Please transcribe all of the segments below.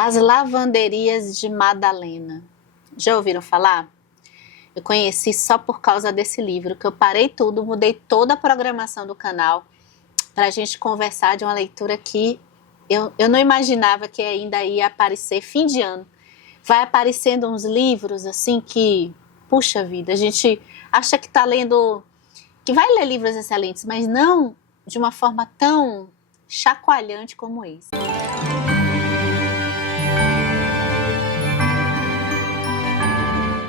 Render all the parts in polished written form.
As lavanderias de Madalena. Já ouviram falar? Eu conheci só por causa desse livro, que eu parei tudo, mudei toda a programação do canal para a gente conversar de uma leitura que eu não imaginava que ainda ia aparecer fim de ano. Vai aparecendo uns livros assim que, puxa vida, a gente acha que está lendo, que vai ler livros excelentes, mas não de uma forma tão chacoalhante como esse.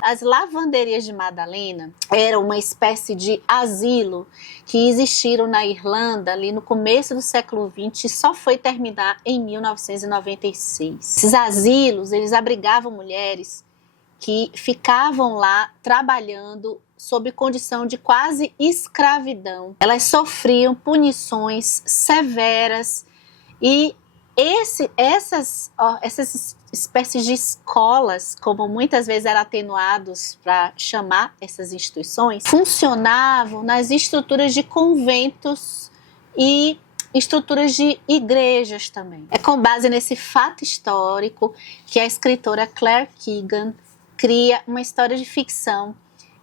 As lavanderias de Madalena eram uma espécie de asilo que existiram na Irlanda ali no começo do século XX e só foi terminar em 1996. Esses asilos, eles abrigavam mulheres que ficavam lá trabalhando sob condição de quase escravidão. Elas sofriam punições severas e essas espécies de escolas, como muitas vezes eram atenuados para chamar essas instituições, funcionavam nas estruturas de conventos e estruturas de igrejas também. É com base nesse fato histórico que a escritora Claire Keegan cria uma história de ficção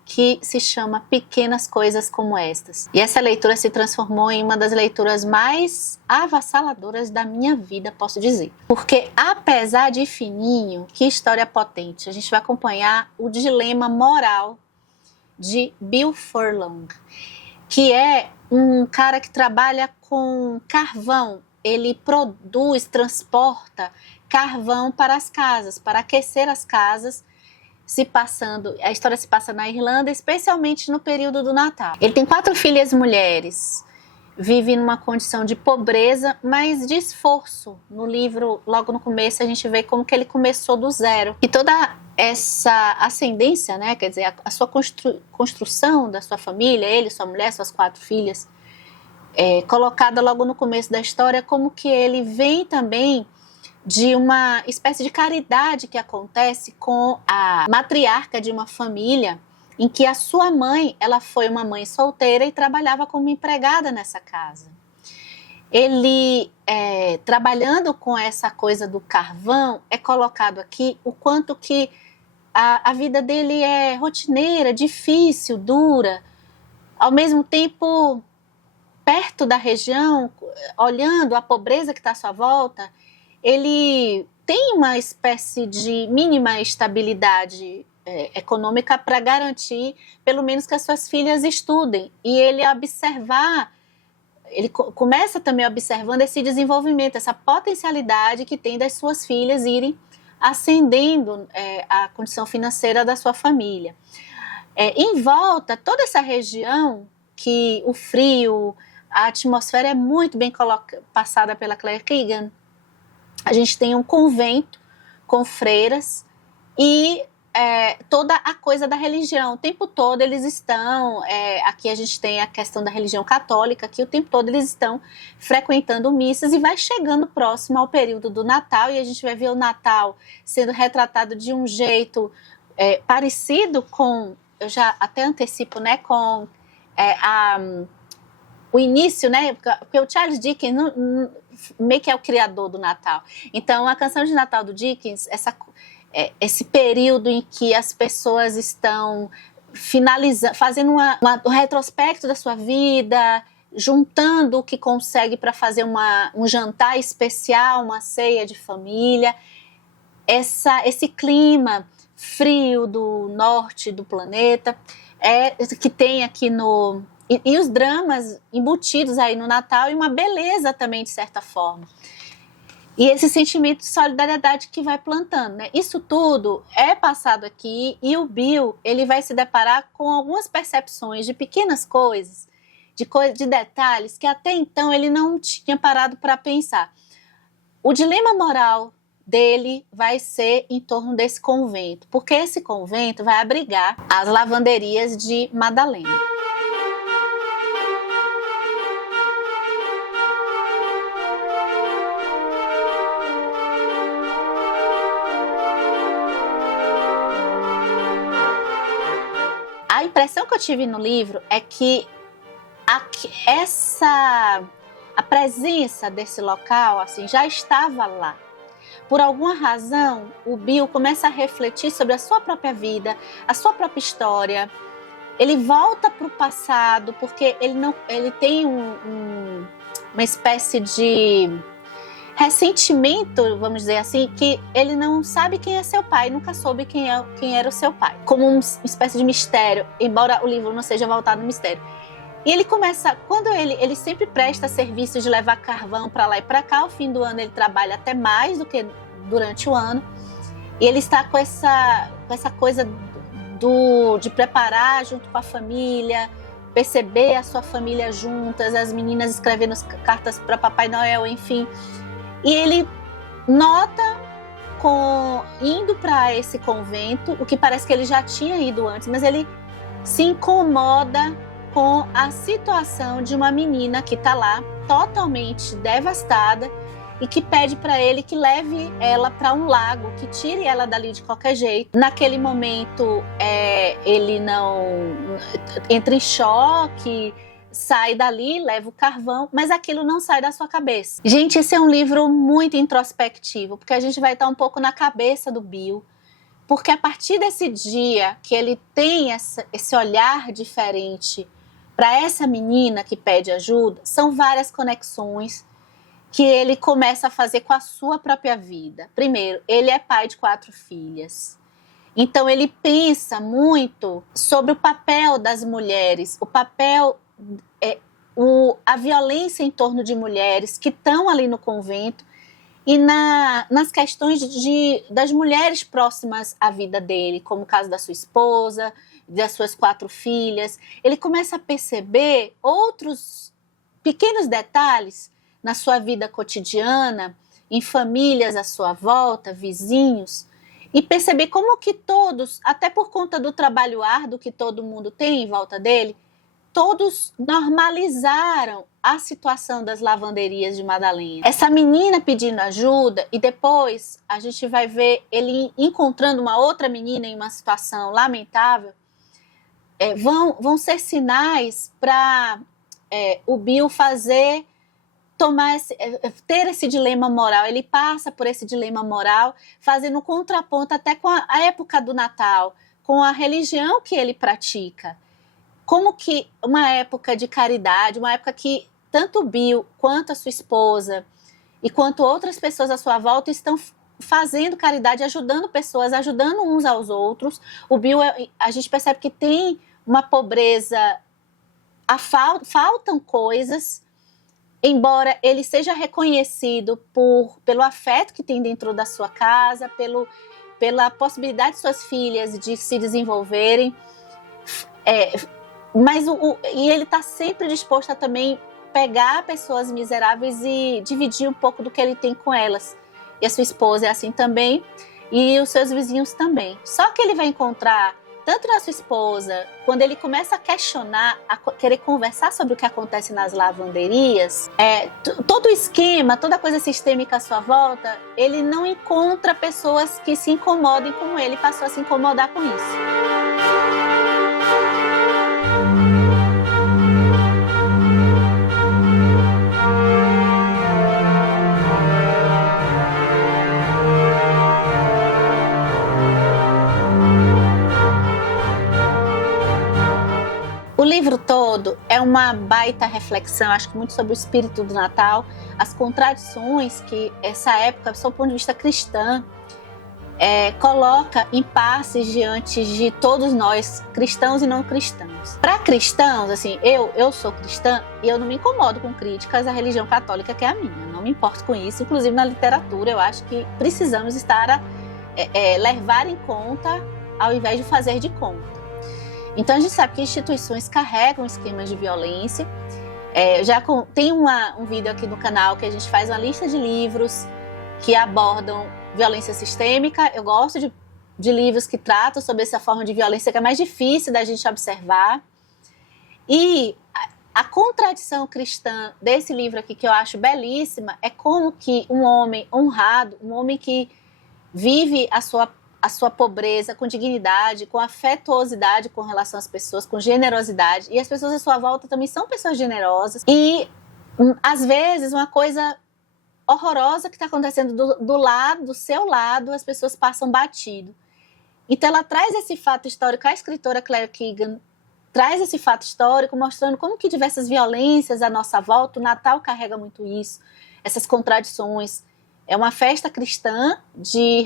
que se chama Pequenas Coisas Como Estas. E essa leitura se transformou em uma das leituras mais avassaladoras da minha vida, posso dizer. Porque, apesar de fininho, que história potente, a gente vai acompanhar o dilema moral de Bill Furlong, que é um cara que trabalha com carvão. Ele produz, transporta carvão para as casas, para aquecer as casas, a história se passa na Irlanda, especialmente no período do Natal. Ele tem 4 filhas mulheres, vive numa condição de pobreza, mas de esforço. No livro, logo no começo, a gente vê como que ele começou do zero. E toda essa ascendência, né, quer dizer, a sua construção da sua família, ele, sua mulher, suas 4 filhas, colocada logo no começo da história, como que ele vem também de uma espécie de caridade que acontece com a matriarca de uma família em que a sua mãe, ela foi uma mãe solteira e trabalhava como empregada nessa casa. Ele, trabalhando com essa coisa do carvão, é colocado aqui o quanto que a vida dele é rotineira, difícil, dura, ao mesmo tempo perto da região, olhando a pobreza que está à sua volta. Ele tem uma espécie de mínima estabilidade econômica para garantir, pelo menos, que as suas filhas estudem. E ele começa também observando esse desenvolvimento, essa potencialidade que tem das suas filhas irem ascendendo a condição financeira da sua família. Em volta, toda essa região, que o frio, a atmosfera é muito bem passada pela Claire Keegan. A gente tem um convento com freiras e toda a coisa da religião. O tempo todo eles estão, aqui a gente tem a questão da religião católica, que o tempo todo eles estão frequentando missas e vai chegando próximo ao período do Natal e a gente vai ver o Natal sendo retratado de um jeito parecido com, eu já até antecipo, né, com o início, né, porque o Charles Dickens meio que é o criador do Natal. Então, a canção de Natal do Dickens, esse período em que as pessoas estão finalizando, fazendo um retrospecto da sua vida, juntando o que consegue para fazer um jantar especial, uma ceia de família. Esse clima frio do norte do planeta, que tem aqui e os dramas embutidos aí no Natal e uma beleza também, de certa forma. E esse sentimento de solidariedade que vai plantando, né? Isso tudo é passado aqui e o Bill, ele vai se deparar com algumas percepções de pequenas coisas, de detalhes que até então ele não tinha parado para pensar. O dilema moral dele vai ser em torno desse convento, porque esse convento vai abrigar as lavanderias de Madalena. A impressão que eu tive no livro é que a presença desse local assim, já estava lá. por alguma razão, o Bill começa a refletir sobre a sua própria vida, a sua própria história. Ele volta para o passado porque ele tem uma espécie de ressentimento, vamos dizer assim, que ele não sabe quem é seu pai, nunca soube quem era o seu pai, como uma espécie de mistério, embora o livro não seja voltado no mistério. E ele começa, quando ele sempre presta serviço de levar carvão para lá e para cá, ao fim do ano ele trabalha até mais do que durante o ano, e ele está com essa coisa de preparar junto com a família, perceber a sua família juntas, as meninas escrevendo cartas para Papai Noel, enfim. E ele nota, indo para esse convento, o que parece que ele já tinha ido antes, mas ele se incomoda com a situação de uma menina que está lá, totalmente devastada, e que pede para ele que leve ela para um lago, que tire ela dali de qualquer jeito. Naquele momento, ele não entra em choque, sai dali, leva o carvão, mas aquilo não sai da sua cabeça. Gente, esse é um livro muito introspectivo, porque a gente vai estar um pouco na cabeça do Bill, porque a partir desse dia que ele tem esse olhar diferente para essa menina que pede ajuda, são várias conexões que ele começa a fazer com a sua própria vida. Primeiro, ele é pai de 4 filhas. Então ele pensa muito sobre o papel das mulheres, o papel, a violência em torno de mulheres que estão ali no convento e nas questões das mulheres próximas à vida dele, como o caso da sua esposa, das suas 4 filhas. Ele começa a perceber outros pequenos detalhes na sua vida cotidiana, em famílias à sua volta, vizinhos, e perceber como que todos, até por conta do trabalho árduo que todo mundo tem em volta dele, todos normalizaram a situação das lavanderias de Madalena. Essa menina pedindo ajuda, e depois a gente vai ver ele encontrando uma outra menina em uma situação lamentável, vão ser sinais para o Bill ter esse dilema moral. Ele passa por esse dilema moral, fazendo um contraponto até com a época do Natal, com a religião que ele pratica. Como que uma época de caridade, uma época que tanto o Bill quanto a sua esposa e quanto outras pessoas à sua volta estão fazendo caridade, ajudando pessoas, ajudando uns aos outros. O Bill, a gente percebe que tem uma pobreza, faltam coisas, embora ele seja reconhecido pelo afeto que tem dentro da sua casa, pela possibilidade de suas filhas de se desenvolverem, e ele está sempre disposto a também pegar pessoas miseráveis e dividir um pouco do que ele tem com elas. E a sua esposa é assim também, e os seus vizinhos também. Só que ele vai encontrar, tanto na sua esposa, quando ele começa a questionar, a querer conversar sobre o que acontece nas lavanderias, todo o esquema, toda coisa sistêmica à sua volta, ele não encontra pessoas que se incomodem como ele passou a se incomodar com isso. O livro todo é uma baita reflexão, acho que muito sobre o espírito do Natal, as contradições que essa época, do ponto de vista cristã, coloca impasses diante de todos nós, cristãos e não cristãos. Para cristãos, assim, eu sou cristã e eu não me incomodo com críticas à religião católica, que é a minha, não me importo com isso. Inclusive na literatura eu acho que precisamos levar em conta ao invés de fazer de conta. Então a gente sabe que instituições carregam esquemas de violência. Tem um vídeo aqui no canal que a gente faz uma lista de livros que abordam violência sistêmica. Eu gosto de livros que tratam sobre essa forma de violência que é mais difícil da gente observar. E a contradição cristã desse livro aqui, que eu acho belíssima, é como que um homem honrado, um homem que vive a sua pobreza com dignidade, com afetuosidade com relação às pessoas, com generosidade, e as pessoas à sua volta também são pessoas generosas, e às vezes uma coisa horrorosa que está acontecendo do seu lado, as pessoas passam batido. Então ela traz esse fato histórico, a escritora Claire Keegan traz esse fato histórico, mostrando como que diversas violências à nossa volta, o Natal carrega muito isso, essas contradições. É uma festa cristã de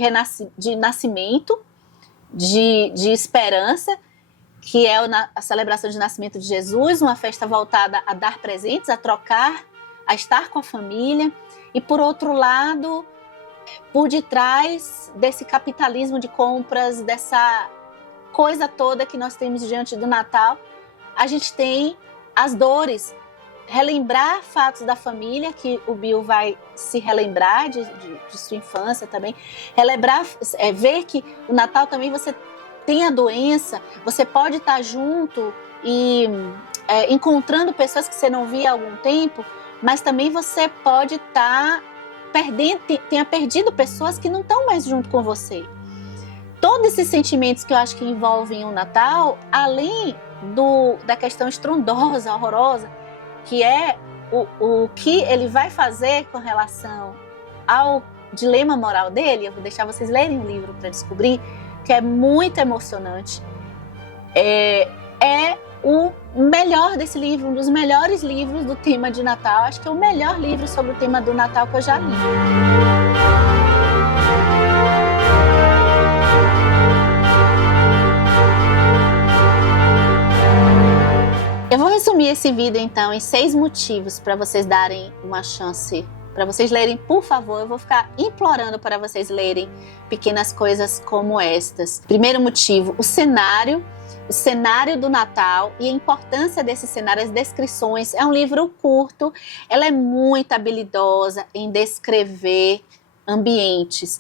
nascimento, de esperança, que é a celebração de nascimento de Jesus, uma festa voltada a dar presentes, a trocar, a estar com a família. E, por outro lado, por detrás desse capitalismo de compras, dessa coisa toda que nós temos diante do Natal, a gente tem as dores. Relembrar fatos da família, que o Bill vai se relembrar de sua infância também. Relembrar, ver que o Natal também você tem a doença, você pode estar junto e encontrando pessoas que você não via há algum tempo, mas também você pode estar tenha perdido pessoas que não estão mais junto com você. Todos esses sentimentos que eu acho que envolvem o Natal, além da questão estrondosa, horrorosa, que é o que ele vai fazer com relação ao dilema moral dele. Eu vou deixar vocês lerem o livro para descobrir, que é muito emocionante. É o melhor desse livro, um dos melhores livros do tema de Natal. Acho que é o melhor livro sobre o tema do Natal que eu já li. Eu vou resumir esse vídeo, então, em 6 motivos para vocês darem uma chance, para vocês lerem, por favor. Eu vou ficar implorando para vocês lerem pequenas coisas como estas. Primeiro motivo, o cenário do Natal e a importância desse cenário, as descrições. É um livro curto, ela é muito habilidosa em descrever ambientes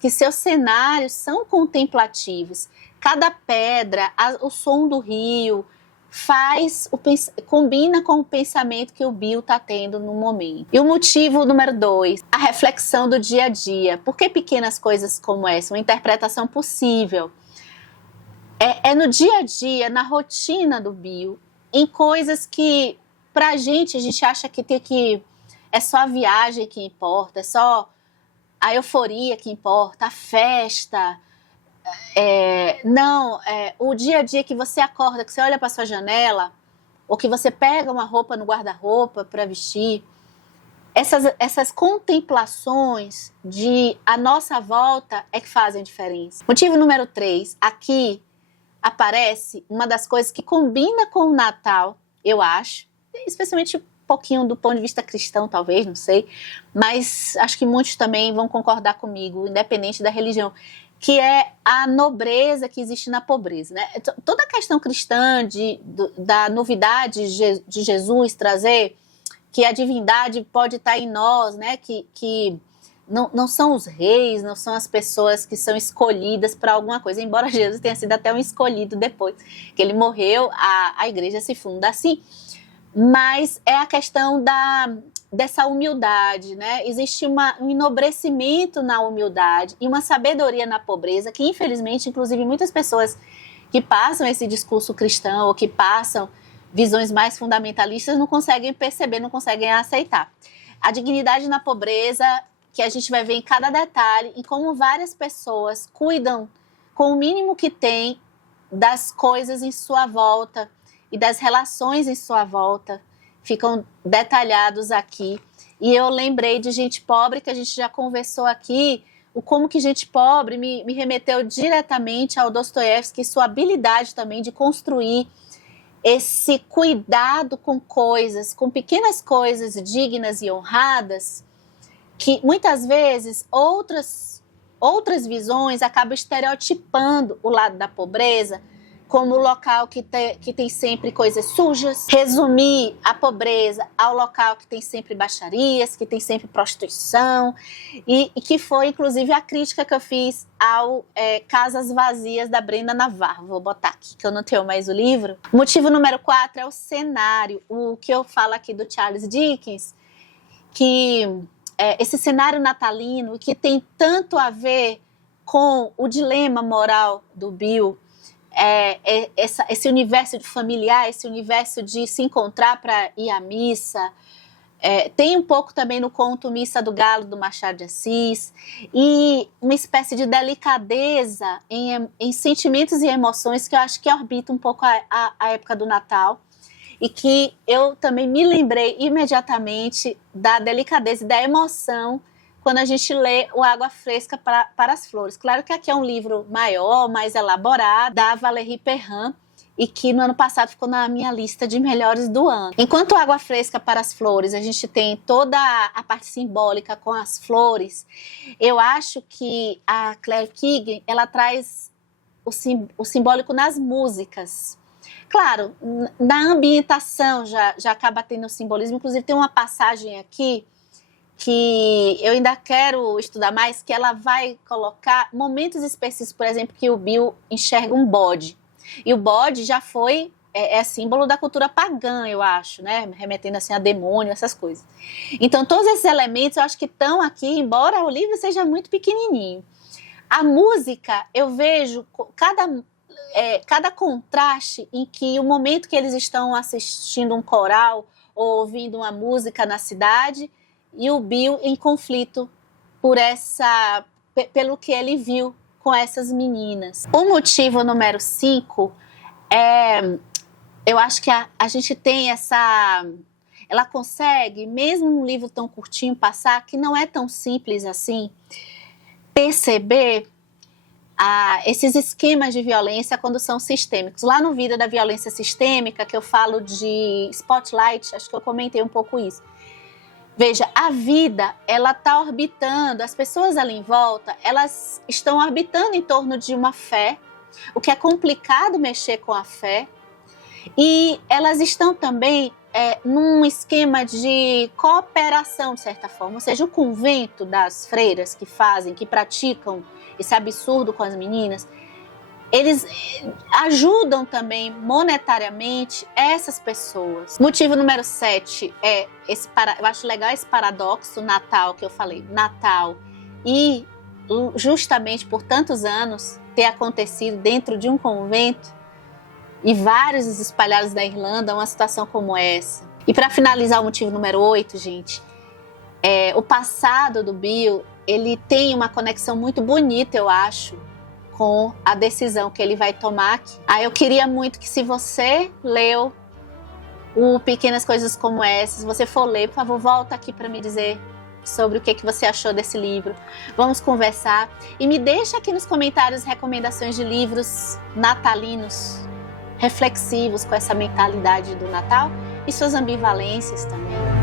que seus cenários são contemplativos. Cada pedra, o som do rio, combina com o pensamento que o Bill está tendo no momento. E o motivo número 2, a reflexão do dia a dia. Por que pequenas coisas como essa? Uma interpretação possível. É no dia a dia, na rotina do Bill, em coisas que pra gente, a gente acha que é só a viagem que importa, é só a euforia que importa, a festa. O dia a dia que você acorda, que você olha para sua janela, ou que você pega uma roupa no guarda-roupa para vestir, essas contemplações de a nossa volta é que fazem diferença. Motivo número 3, aqui aparece uma das coisas que combina com o Natal, eu acho, especialmente um pouquinho do ponto de vista cristão, talvez, não sei, mas acho que muitos também vão concordar comigo, independente da religião, que é a nobreza que existe na pobreza, né? Toda a questão cristã da novidade de Jesus trazer que a divindade pode estar em nós, né? Que não são os reis, não são as pessoas que são escolhidas para alguma coisa, embora Jesus tenha sido até um escolhido depois que ele morreu, a igreja se funda assim. Mas é a questão dessa humildade, né? Existe um enobrecimento na humildade e uma sabedoria na pobreza que, infelizmente, inclusive muitas pessoas que passam esse discurso cristão ou que passam visões mais fundamentalistas não conseguem perceber, não conseguem aceitar. A dignidade na pobreza, que a gente vai ver em cada detalhe, e como várias pessoas cuidam com o mínimo que tem das coisas em sua volta e das relações em sua volta, ficam detalhados aqui. E eu lembrei de gente pobre, que a gente já conversou aqui, como que gente pobre me remeteu diretamente ao Dostoiévski, sua habilidade também de construir esse cuidado com coisas, com pequenas coisas dignas e honradas, que muitas vezes outras visões acabam estereotipando o lado da pobreza como o local que tem sempre coisas sujas, resumir a pobreza ao local que tem sempre baixarias, que tem sempre prostituição, e que foi inclusive a crítica que eu fiz ao Casas Vazias, da Brenda Navarro. Vou botar aqui, que eu não tenho mais o livro. Motivo número 4 é o cenário, o que eu falo aqui do Charles Dickens, que esse cenário natalino, que tem tanto a ver com o dilema moral do Bill, esse universo de familiar, esse universo de se encontrar para ir à missa, Tem um pouco também no conto Missa do Galo, do Machado de Assis, e uma espécie de delicadeza em sentimentos e emoções que eu acho que orbita um pouco a época do Natal, e que eu também me lembrei imediatamente da delicadeza e da emoção quando a gente lê o Água Fresca para as Flores. Claro que aqui é um livro maior, mais elaborado, da Valérie Perrin, e que no ano passado ficou na minha lista de melhores do ano. Enquanto Água Fresca para as Flores, a gente tem toda a parte simbólica com as flores, eu acho que a Claire Keegan, ela traz o simbólico nas músicas. Claro, na ambientação já acaba tendo simbolismo, inclusive tem uma passagem aqui que eu ainda quero estudar mais, que ela vai colocar momentos específicos, por exemplo, que o Bill enxerga um bode. E o bode já foi, símbolo da cultura pagã, eu acho, né? Remetendo assim a demônio, essas coisas. Então, todos esses elementos eu acho que estão aqui, embora o livro seja muito pequenininho. A música, eu vejo cada contraste em que o momento que eles estão assistindo um coral ou ouvindo uma música na cidade e o Bill em conflito pelo que ele viu com essas meninas. O motivo número 5 eu acho que a gente tem ela consegue, mesmo num livro tão curtinho, passar que não é tão simples assim, perceber esses esquemas de violência quando são sistêmicos. Lá no Vida da Violência Sistêmica, que eu falo de Spotlight, acho que eu comentei um pouco isso. Veja, a vida, ela está orbitando, as pessoas ali em volta, elas estão orbitando em torno de uma fé, o que é complicado mexer com a fé, e elas estão também num esquema de cooperação, de certa forma, ou seja, o convento das freiras que praticam esse absurdo com as meninas, eles ajudam também monetariamente essas pessoas. Motivo número 7 eu acho legal esse paradoxo Natal que eu falei, Natal, e justamente por tantos anos ter acontecido dentro de um convento e vários espalhados da Irlanda, uma situação como essa. E para finalizar, o motivo número 8, gente, o passado do Bill, ele tem uma conexão muito bonita, eu acho, com a decisão que ele vai tomar aqui. Eu queria muito que, se você leu o Pequenas Coisas Como Essas, se você for ler, por favor, volta aqui para me dizer sobre o que você achou desse livro. Vamos conversar e me deixa aqui nos comentários recomendações de livros natalinos, reflexivos com essa mentalidade do Natal e suas ambivalências também.